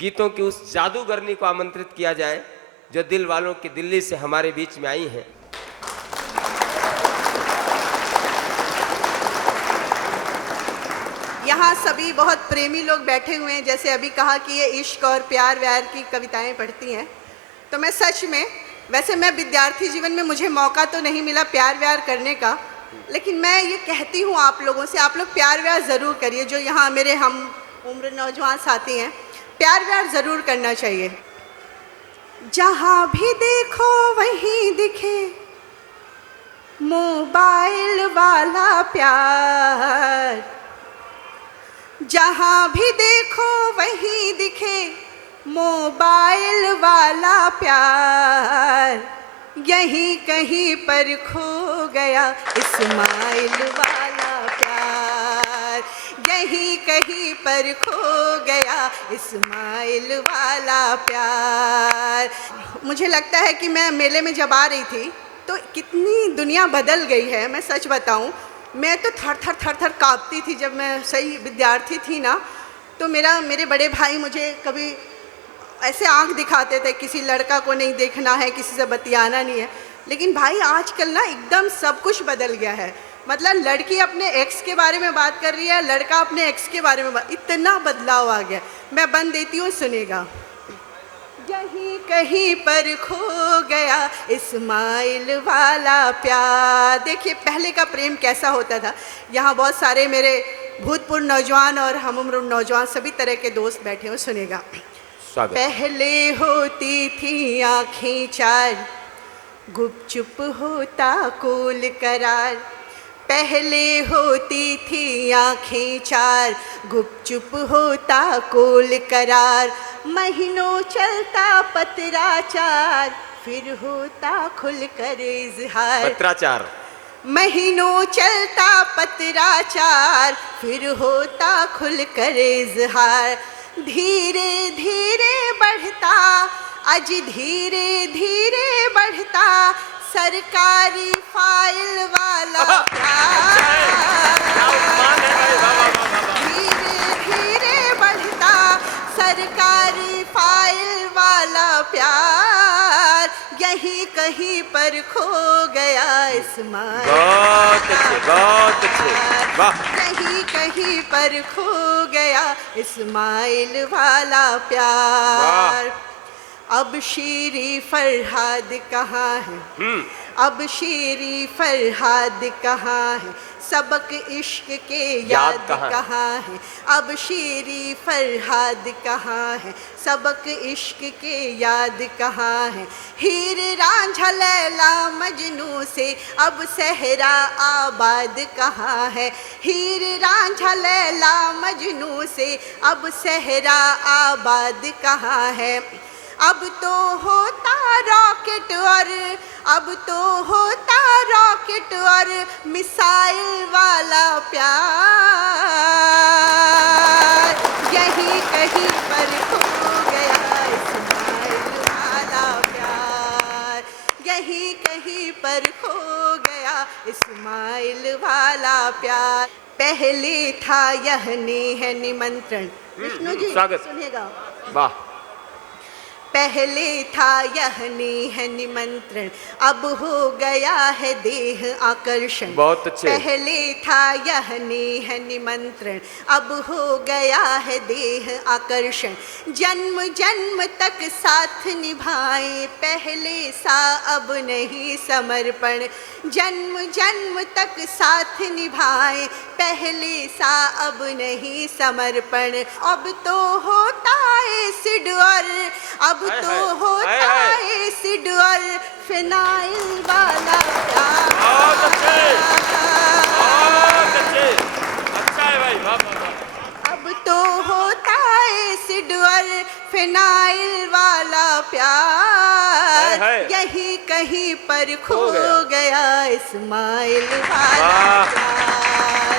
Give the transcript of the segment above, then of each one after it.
गीतों की उस जादूगरनी को आमंत्रित किया जाए जो दिल वालों की दिल्ली से हमारे बीच में आई हैं। यहाँ सभी बहुत प्रेमी लोग बैठे हुए हैं, जैसे अभी कहा कि ये इश्क और प्यार व्यार की कविताएं पढ़ती हैं, तो मैं सच में, वैसे मैं विद्यार्थी जीवन में मुझे मौका तो नहीं मिला प्यार व्यार करने का, लेकिन मैं ये कहती हूँ आप लोगों से, आप लोग प्यार व्यार ज़रूर करिए। जो यहाँ मेरे हम उम्र नौजवान साथी हैं, प्यार व्यार ज़रूर करना चाहिए। जहाँ भी देखो वहीं दिखे मोबाइल वाला प्यार, जहाँ भी देखो वहीं दिखे मोबाइल वाला प्यार, यहीं कहीं पर खो गया इस्माइल वाला प्यार, यहीं कहीं पर खो गया इस्माइल वाला प्यार। मुझे लगता है कि मैं मेले में जब आ रही थी तो कितनी दुनिया बदल गई है। मैं सच बताऊं, मैं तो थर थर काँपती थी जब मैं सही विद्यार्थी थी ना, तो मेरे बड़े भाई मुझे कभी ऐसे आंख दिखाते थे, किसी लड़का को नहीं देखना है, किसी से बतियाना नहीं है। लेकिन भाई आजकल ना एकदम सब कुछ बदल गया है। मतलब लड़की अपने एक्स के बारे में बात कर रही है, लड़का अपने एक्स के बारे में इतना बदलाव आ गया। मैं बन देती हूँ, सुनेगा। यहीं कहीं पर खो गया इस्माइल वाला प्यार। देखिए पहले का प्रेम कैसा होता था। यहाँ बहुत सारे मेरे भूतपूर्व नौजवान और हम उम्र नौजवान सभी तरह के दोस्त बैठे हो, सुनेगा। पहले होती थी आँखें चार, गुपचुप होता कुल करार। पहले होती थी आँखें चार, गुपचुप होता कुल करार। महीनों चलता पत्राचार, फिर होता खुलकर इजहार। पत्राचार। महीनों चलता पत्राचार, फिर होता खुलकर इजहार। धीरे धीरे बढ़ता, आज धीरे धीरे बढ़ता सरकारी फाइल वाला प्यार। धीरे धीरे बढ़ता सरकारी फाइल वाला प्यार, यहीं कहीं पर खो गया इस्माइल। बहुत अच्छे। यहीं कहीं पर खो गया इस्माइल वाला प्यार। अब शीरी फरहाद कहाँ है, अब शीरी फरहाद कहाँ है, सबक इश्क के याद कहाँ है। अब शीरी फरहाद कहाँ है, सबक इश्क के याद कहाँ है। हीर रांझा लैला मजनू से अब सहरा आबाद कहाँ है। हीर रांझा लैला मजनू से अब सहरा आबाद कहाँ है। अब तो होता रॉकेट और अब तो होता रॉकेट और मिसाइल वाला प्यार, यहीं कहीं पर खो गया इस्माइल वाला प्यार। यहीं कहीं पर खो गया इस्माइल वाला प्यार। पहले था यह नेह निमंत्रण, विष्णु जी सुनिएगा। वाह। पहले था यह नेह निमंत्रण, अब हो गया है देह आकर्षण। बहुत अच्छे। पहले था यह नेह निमंत्रण, अब हो गया है देह आकर्षण। जन्म जन्म तक साथ निभाए पहले सा अब नहीं समर्पण। जन्म जन्म तक साथ निभाए पहले सा अब नहीं समर्पण। अब तो होता एसिड और अब तो होता एसिड और फिनाइल वाला प्यार। अच्छा है भाई, अब तो होता एसिड और फिनाइल वाला प्यार, यहीं कहीं पर खो गया इस्माइल वाला प्यार।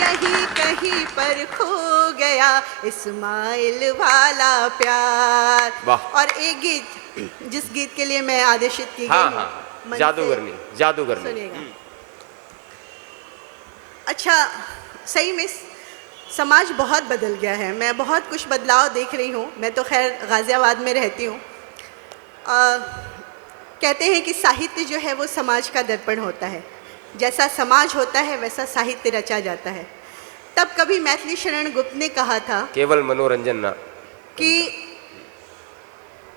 यहीं कहीं पर खो गया इस्माइल वाला प्यार। और एक गीत जिस गीत के लिए मैं आदेशित की गई, जादूगरनी। सुनिएगा। अच्छा, सही में समाज बहुत बदल गया है, मैं बहुत कुछ बदलाव देख रही हूँ। मैं तो खैर गाज़ियाबाद में रहती हूँ। कहते हैं कि साहित्य जो है वो समाज का दर्पण होता है, जैसा समाज होता है वैसा साहित्य रचा जाता है। तब कभी मैथिली शरण गुप्त ने कहा था केवल मनोरंजन ना कि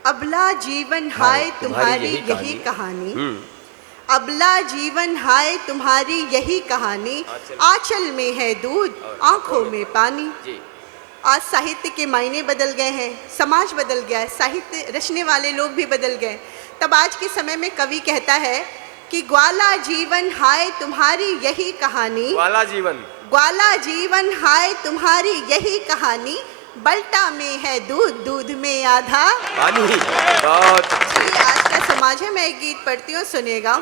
अबला जीवन हाय तुम्हारी यही कहानी, अबला जीवन हाय तुम्हारी यही कहानी, आंचल में है दूध आंखों में पानी। जी। आज साहित्य के मायने बदल गए हैं, समाज बदल गया है, साहित्य रचने वाले लोग भी बदल गए। तब आज के समय में कवि कहता है कि ग्वाला जीवन हाय तुम्हारी यही कहानी, ग्वाला जीवन, ग्वाला जीवन हाय तुम्हारी यही कहानी, बल्टा में है दूध दूध में आधा पानी। बहुत अच्छे। ये आज का समाज है। मैं एक गीत पढ़ती हूँ, सुनिएगा।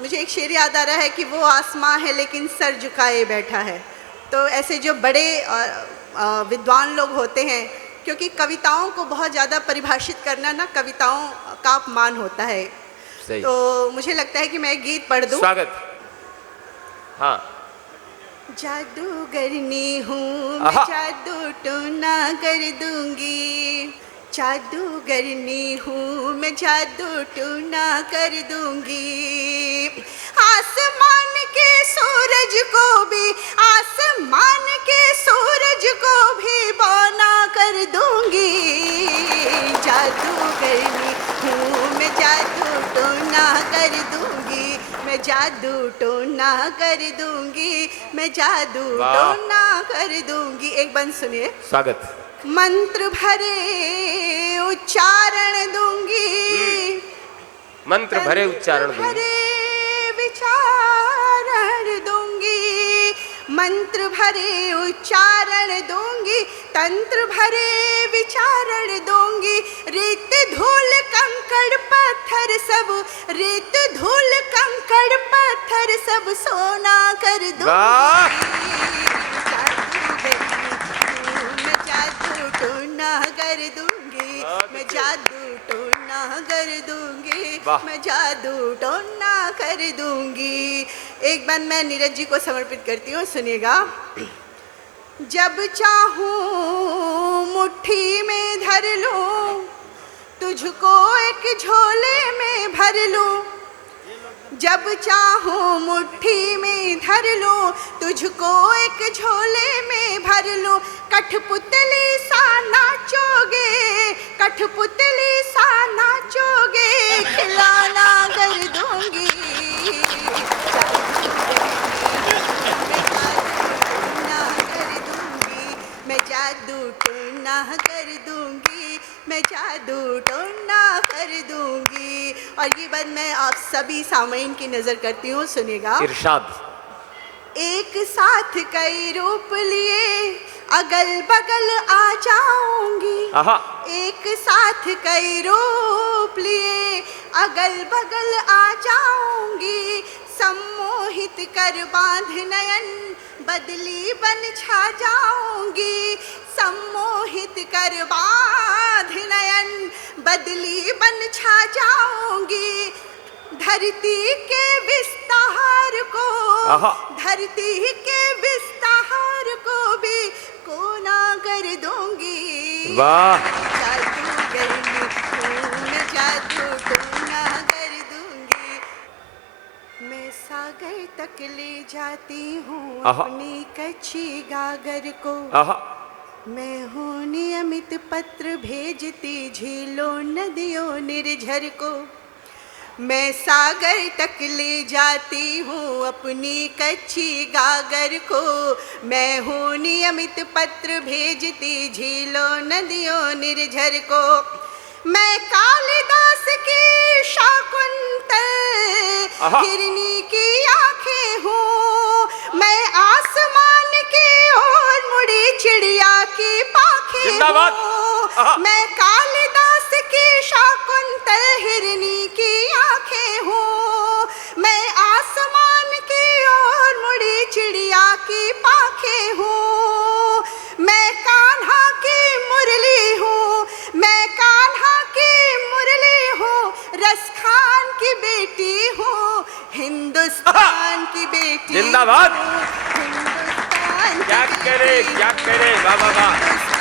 मुझे एक शेर याद आ रहा है कि वो आसमां है लेकिन सर झुकाए बैठा है। तो ऐसे जो बड़े विद्वान लोग होते हैं, क्योंकि कविताओं को बहुत ज़्यादा परिभाषित करना ना कविताओं का अपमान होता है। सही। तो मुझे लगता है कि मैं एक गीत पढ़ दूँ। स्वागत। हाँ। जादूगरनी हूँ मैं, जादू टोना कर दूंगी, जादूगरनी हूँ मैं, जादू टोना कर दूंगी। आसमान के सूरज को भी, आसमान के सूरज को भी बौना कर दूंगी। जादूगरनी हूँ मैं, जादू टोना कर दूंगी, मैं जादू टोना कर दूंगी, मैं जादू टोना कर दूंगी। एक बंद सुनिए। स्वागत। मंत्र भरे उच्चारण दूंगी, मंत्र भरे उच्चारण दूंगी, भरे विचारण दूंगी, मंत्र भरे उच्चारण दूंगी, तंत्र भरे विचारण दूंगी। रेत धूल कंकड़ पत्थर सब, रेत धूल कंकड़ पत्थर सब सोना कर दूंगी। मैं जादू टोना कर दूंगी, मैं जादू टोना कर दूंगी, मैं जादू टोना कर दूंगी। एक बार मैं नीरज जी को समर्पित करती हूँ, सुनिएगा। जब चाहूं मुट्ठी में धर लूं, तुझको एक झोले में भर लूं। जब चाहूं मुट्ठी में धर लूं, तुझको एक झोले में भर लूं। कठपुतली सा नाचोगे, कठपुतली सा नाचोगे, खिलाना कर दूंगी। मैं जादू टोना कर दूंगी, मैं जादू टोना कर दूंगी। और ये बात मैं आप सभी सामईन की नजर करती हूँ, सुनिएगा। इरशाद। एक साथ कई रूप लिए अगल बगल आ जाऊंगी, एक साथ कई रूप लिए अगल बगल आ जाऊंगी। सम्मोहित कर बांध नयन बदली बन छा जाऊंगी, सम्मोहित कर बांध नयन बदली बन छा जाऊंगी। धरती के विस्तार को, धरती के विस्तार को भी कोना कर दूंगी। वाह। जादूगरनी हूँ मैं, जादू टोना कर दूंगी। मैं सागर तक ले जाती हूँ अपनी कच्ची गागर को, मैं हूँ नियमित पत्र भेजती झीलों नदियों निर्झर को। मैं सागर तक ले जाती हूँ अपनी कच्ची गागर को, मैं हूँ नियमित पत्र भेजती झीलों नदियों निर्झर को। मैं कालिदास की शाकुंतल हिरनी की आंखें हूँ, मैं आसमान की ओर मुड़ी चिड़िया की पाखें हूँ। मैं कालिदास की शाकुंतल हिरनी की आंखें हूँ, मैं आसमान की ओर मुड़ी चिड़िया की पाखें हूँ। मैं कान्हा की मुरली हूँ, मैं कान्हा की मुरली हूँ, रस खान की बेटी हूँ, हिंदुस्तान की बेटी। जिंदाबाद। हिंदुस्तान क्या करे वाह वाह वाह।